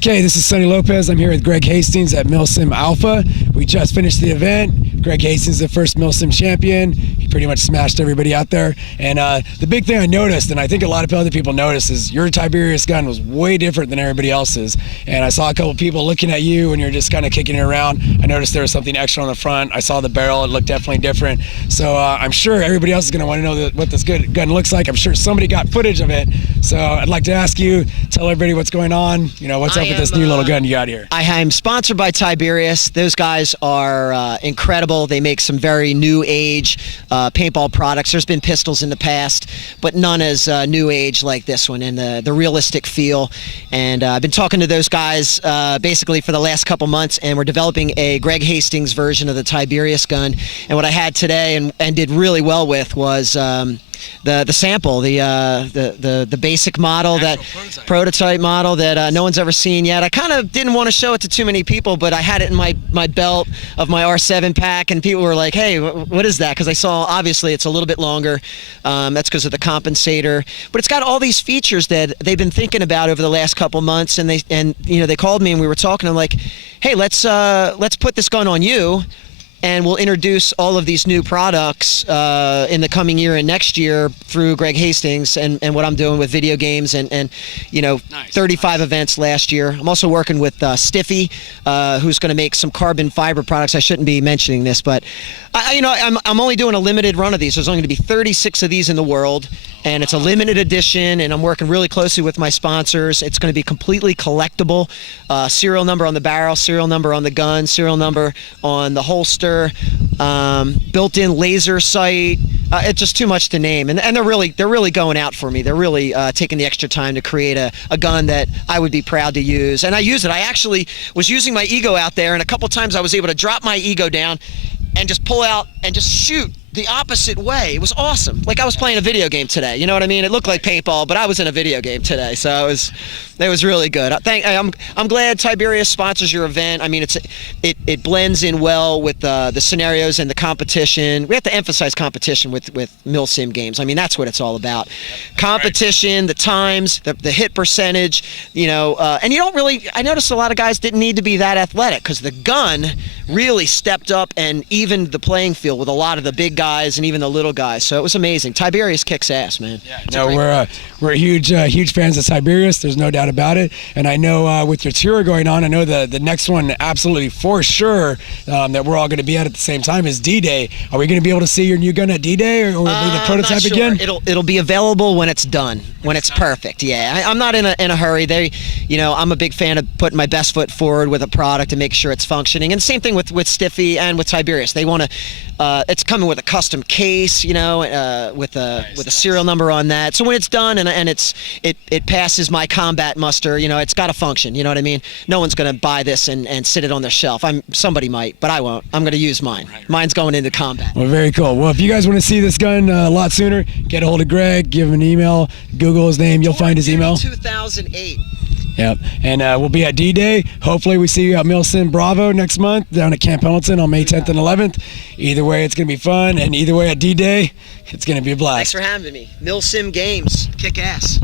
Okay, this is Sonny Lopez. I'm here with Greg Hastings at MilSim Alpha. We just finished the event. Greg Hastings is the first MilSim champion. He pretty much smashed everybody out there. And the big thing I noticed, and I think a lot of other people noticed, is your Tiberius gun was way different than everybody else's. And I saw a couple people looking at you and you're just kind of kicking it around. I noticed there was something extra on the front. I saw the barrel. It looked definitely different. So I'm sure everybody else is going to want to know what this good gun looks like. I'm sure somebody got footage of it. So I'd like to ask you, tell everybody what's going on. You know, what's up with this new little gun you got here? I'm sponsored by Tiberius. Those guys are incredible. They make some very new age paintball products. There's been pistols in the past, but none as new age like this one, and the realistic feel. And I've been talking to those guys basically for the last couple months, and we're developing a Greg Hastings version of the Tiberius gun. And what I had today and did really well with was the sample, the basic model, that prototype model that no one's ever seen yet. I kind of didn't want to show it to too many people, but I had it in my belt of my R7 pack, and people were like, "Hey, what is that?" Because I saw obviously it's a little bit longer. That's because of the compensator, but it's got all these features that they've been thinking about over the last couple months, and they called me and we were talking. I'm like, "Hey, let's put this gun on you." And we'll introduce all of these new products in the coming year and next year through Greg Hastings and what I'm doing with video games and you know, nice, 35 events last year. I'm also working with Stiffy, who's going to make some carbon fiber products. I shouldn't be mentioning this, but I'm only doing a limited run of these. There's only going to be 36 of these in the world, and it's a limited edition, and I'm working really closely with my sponsors. It's going to be completely collectible. Serial number on the barrel, serial number on the gun, serial number on the holster, built-in laser sight. It's just too much to name, and they're really going out for me. They're really taking the extra time to create a gun that I would be proud to use, and I use it. I actually was using my ego out there, and a couple times I was able to drop my ego down and just pull out and just shoot the opposite way. It was awesome. Like I was playing a video game today. You know what I mean? It looked like paintball, but I was in a video game today, so it was really good. I'm glad Tiberius sponsors your event. I mean, it blends in well with the scenarios and the competition. We have to emphasize competition with MilSim games. I mean, that's what it's all about. Competition, the times, the hit percentage. You know, and you don't really. I noticed a lot of guys didn't need to be that athletic because the gun really stepped up and evened the playing field with a lot of the big guys and even the little guys. So it was amazing. Tiberius kicks ass, man. Yeah, no, we're huge fans of Tiberius. There's no doubt about it. And I know with your tour going on, I know the next one absolutely for sure that we're all going to be at the same time is D-Day. Are we going to be able to see your new gun at D-Day, or will it be the prototype again? It'll be available when it's done, when it's perfect. Yeah, I'm not in a hurry. I'm a big fan of putting my best foot forward with a product and make sure it's functioning. And same thing with Stiffy and with Tiberius. They want to. It's coming with a custom case, with a serial number on that. So when it's done and it passes my combat muster, it's got to function. You know what I mean? No one's going to buy this and sit it on their shelf. Somebody might, but I won't. I'm going to use mine. Mine's going into combat. Well, very cool. Well, if you guys want to see this gun a lot sooner, get a hold of Greg, give him an email, Google his name, you'll find his email. 2008. Yep, and we'll be at D-Day. Hopefully we see you at MilSim Bravo next month down at Camp Pendleton on May 10th and 11th. Either way, it's going to be fun, and either way at D-Day, it's going to be a blast. Thanks for having me. MilSim Games. Kick ass.